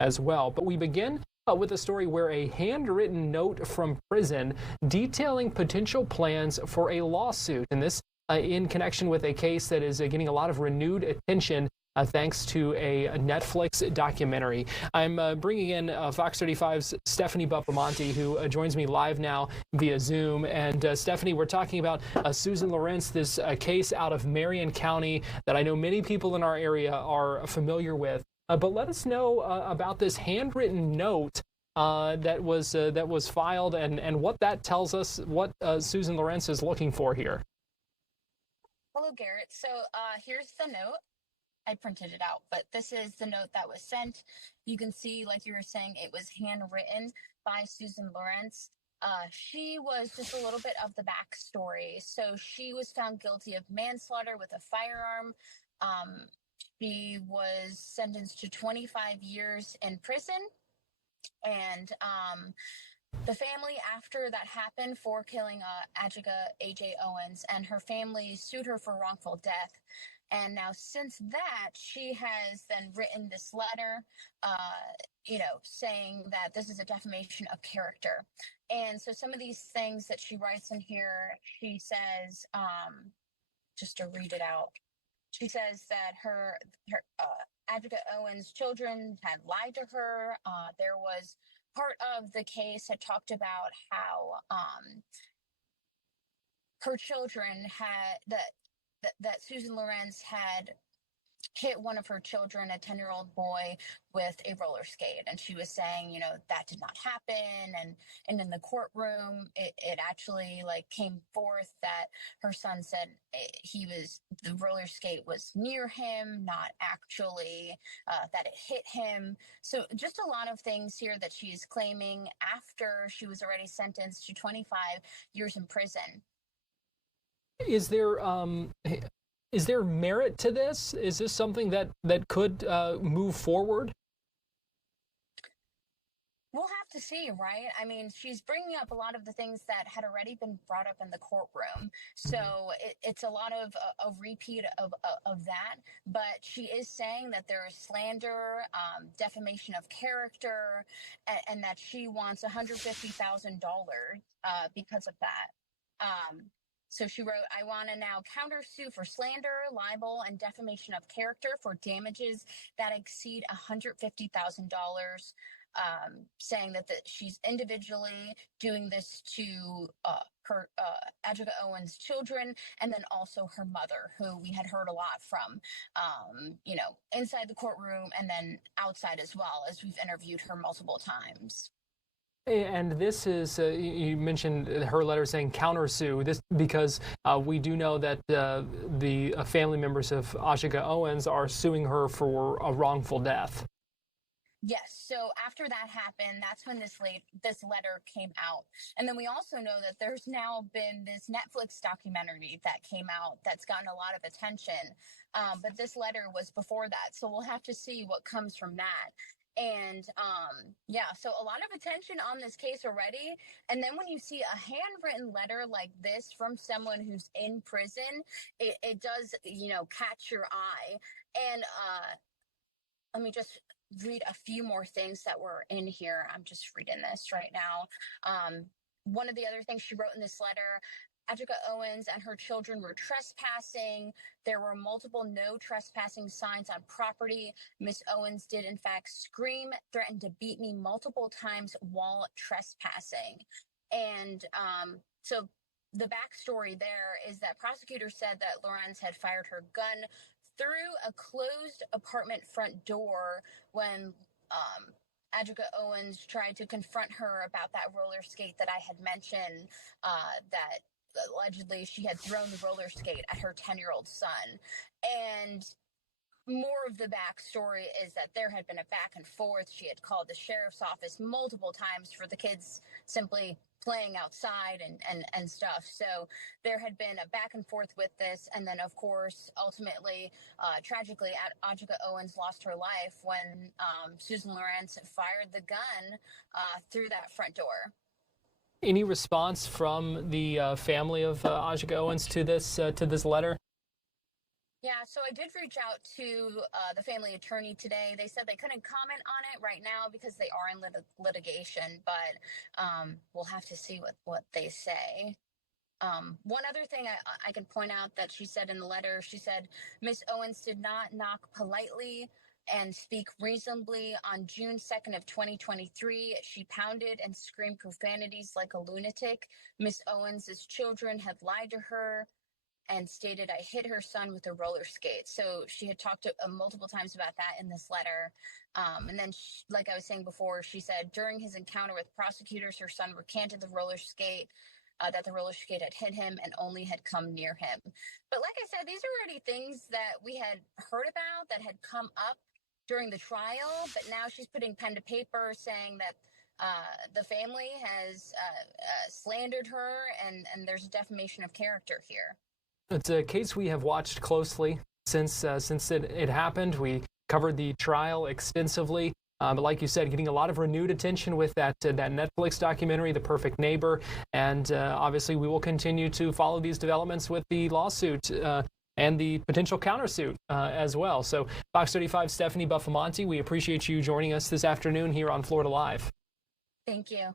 as well. But we begin with a story where a handwritten note from prison detailing potential plans for a lawsuit. And this in connection with a case that is getting a lot of renewed attention thanks to a Netflix documentary. I'm bringing in Fox 35's Stephanie Buffamonte, who joins me live now via Zoom. And Stephanie, we're talking about Susan Lorincz, this case out of Marion County that I know many people in our area are familiar with. But let us know about this handwritten note that was filed and what that tells us, what Susan Lorincz is looking for here. Hello, Garrett. So here's the note. I printed it out, but this is the note that was sent. You can see, like you were saying, it was handwritten by Susan Lorincz. She was just a little bit of the backstory. So she was found guilty of manslaughter with a firearm. She was sentenced to 25 years in prison. And the family, after that happened for killing Ajike AJ Owens, and her family sued her for wrongful death. And now since that, she has then written this letter, saying that this is a defamation of character. And so some of these things that she writes in here, she says, just to read it out, she says that her Ajike Owens' children had lied to her. There was part of the case that talked about how her children had that Susan Lorincz had hit one of her children, a 10-year-old boy, with a roller skate. And she was saying, that did not happen. And in the courtroom, it actually came forth that her son said the roller skate was near him, not actually that it hit him. So just a lot of things here that she is claiming after she was already sentenced to 25 years in prison. Is there merit to this? Is this something that could move forward? We'll have to see, right? I mean, she's bringing up a lot of the things that had already been brought up in the courtroom. So it's a lot of a repeat of that. But she is saying that there is slander, defamation of character, and that she wants $150,000 because of that. So she wrote, I want to now countersue for slander, libel, and defamation of character for damages that exceed $150,000, saying that she's individually doing this to her Ajike Owens' children, and then also her mother, who we had heard a lot from, inside the courtroom and then outside as well, as we've interviewed her multiple times. And this is, you mentioned her letter saying countersue, this because we do know that the family members of Ajike Owens are suing her for a wrongful death. Yes. So after that happened, that's when this letter came out. And then we also know that there's now been this Netflix documentary that came out that's gotten a lot of attention. But this letter was before that. So we'll have to see what comes from that. And so a lot of attention on this case already. And then when you see a handwritten letter like this from someone who's in prison, it does, catch your eye. And let me just read a few more things that were in here. I'm just reading this right now. One of the other things she wrote in this letter, Ajike Owens and her children were trespassing. There were multiple no trespassing signs on property. Miss Owens did, in fact, scream, threaten to beat me multiple times while trespassing. And so the backstory there is that prosecutors said that Lorincz had fired her gun through a closed apartment front door when Ajike Owens tried to confront her about that roller skate that I had mentioned, that allegedly she had thrown the roller skate at her 10-year-old son. And more of the backstory is that there had been a back and forth. She had called the sheriff's office multiple times for the kids simply playing outside and stuff. So there had been a back and forth with this. And then, of course, ultimately, tragically, Ajike Owens lost her life when Susan Lorincz fired the gun through that front door. Any response from the family of Ajike Owens to this letter? Yeah, so I did reach out to the family attorney today. They said they couldn't comment on it right now because they are in litigation, but we'll have to see what they say. One other thing I can point out that she said in the letter, she said, Miss Owens did not knock politely and speak reasonably. On June 2nd of 2023, she pounded and screamed profanities like a lunatic. Miss Owens's children had lied to her and stated, I hit her son with a roller skate. So she had talked multiple times about that in this letter. And then, like I was saying before, she said during his encounter with prosecutors, her son recanted the roller skate, that the roller skate had hit him and only had come near him. But like I said, these are already things that we had heard about that had come up during the trial. But now she's putting pen to paper saying that the family has slandered her and there's a defamation of character here. It's a case we have watched closely since it happened. We covered the trial extensively. But like you said, getting a lot of renewed attention with that Netflix documentary, The Perfect Neighbor. And obviously, we will continue to follow these developments with the lawsuit and the potential countersuit as well. So Fox 35 Stephanie Buffamonte, we appreciate you joining us this afternoon here on Florida Live. Thank you.